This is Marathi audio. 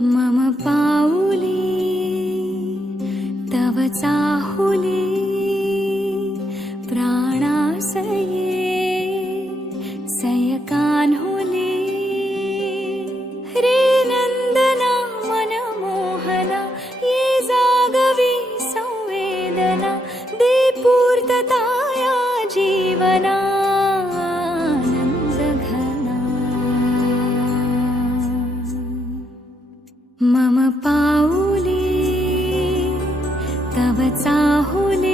मम पाऊली तव चाहुली प्राणासये सयकान्हुली रे नंदना मनमोहना ये जागवी संवेदना दे पूर्तताया जीवना मम पाऊली तव चाहुली